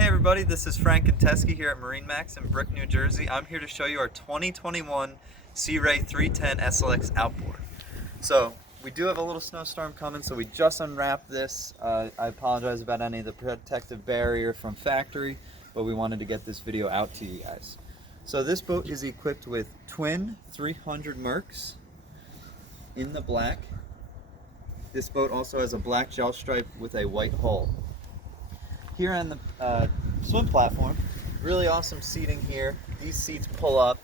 Hey everybody, this is Frank and Teskey here at MarineMax in Brick, New Jersey. I'm here to show you our 2021 Sea Ray 310 SLX outboard. So we do have a little snowstorm coming, so we just unwrapped this. I apologize about any of the protective barrier from factory, but we wanted to get this video out to you guys. So this boat is equipped with twin 300 Mercs in the black. This boat also has a black gel stripe with a white hull. Here on the swim platform, really awesome seating here. These seats pull up,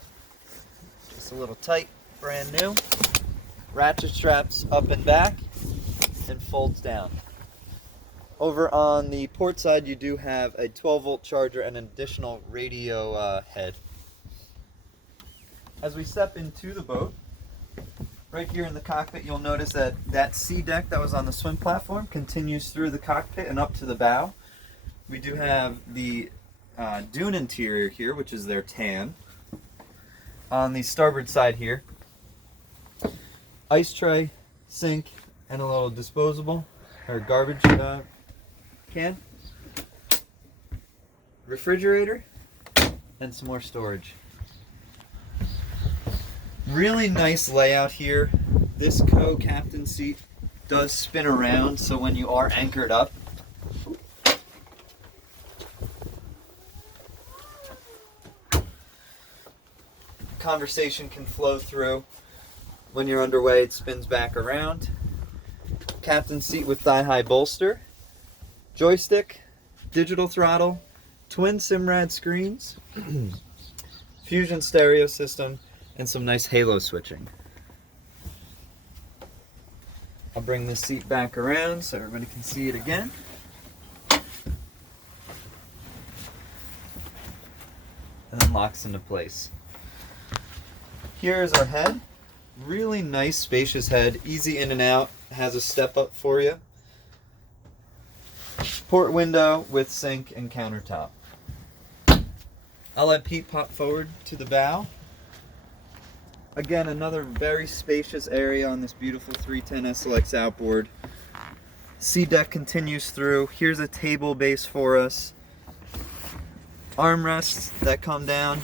just a little tight, brand new. Ratchet straps up and back, and folds down. Over on the port side, you do have a 12-volt charger and an additional radio head. As we step into the boat, right here in the cockpit, you'll notice that that sea deck that was on the swim platform continues through the cockpit and up to the bow. We do have the dune interior here, which is their tan. On the starboard side here, ice tray, sink, and a little disposable or garbage can, refrigerator, and some more storage. Really nice layout here. This co-captain seat does spin around, so when you are anchored up, conversation can flow through. When you're underway, it spins back around. Captain seat with thigh-high bolster, joystick, digital throttle, twin Simrad screens, fusion stereo system, and some nice halo switching. I'll bring this seat back around so everybody can see it again. And then locks into place. Here is our head. Really nice spacious head, easy in and out, has a step up for you. Port window with sink and countertop. I'll let Pete pop forward to the bow. Again, another very spacious area on this beautiful 310 SLX outboard. Sea deck continues through. Here's a table base for us. Armrests that come down.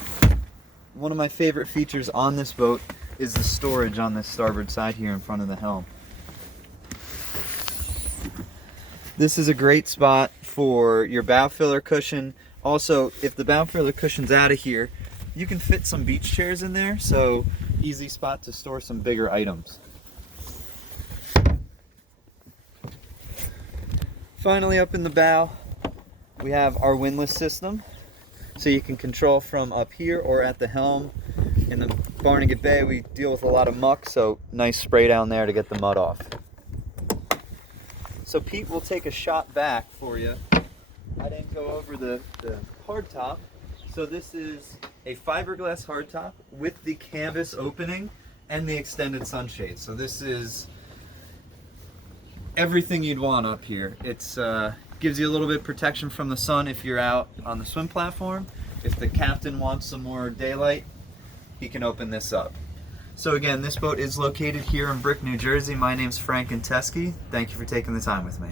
One of my favorite features on this boat is the storage on this starboard side here in front of the helm. This is a great spot for your bow filler cushion. Also, if the bow filler cushion's out of here, you can fit some beach chairs in there, so easy spot to store some bigger items. Finally, up in the bow, we have our windlass system. So you can control from up here or at the helm. In the Barnegat Bay, we deal with a lot of muck, so nice spray down there to get the mud off. So Pete will take a shot back for you. I didn't go over the hardtop. So this is a fiberglass hardtop with the canvas opening and the extended sunshade. So this is everything you'd want up here. It's gives you a little bit of protection from the sun if you're out on the swim platform. If the captain wants some more daylight, he can open this up. So again, this boat is located here in Brick, New Jersey. My name's Frank and Teskey. Thank you for taking the time with me.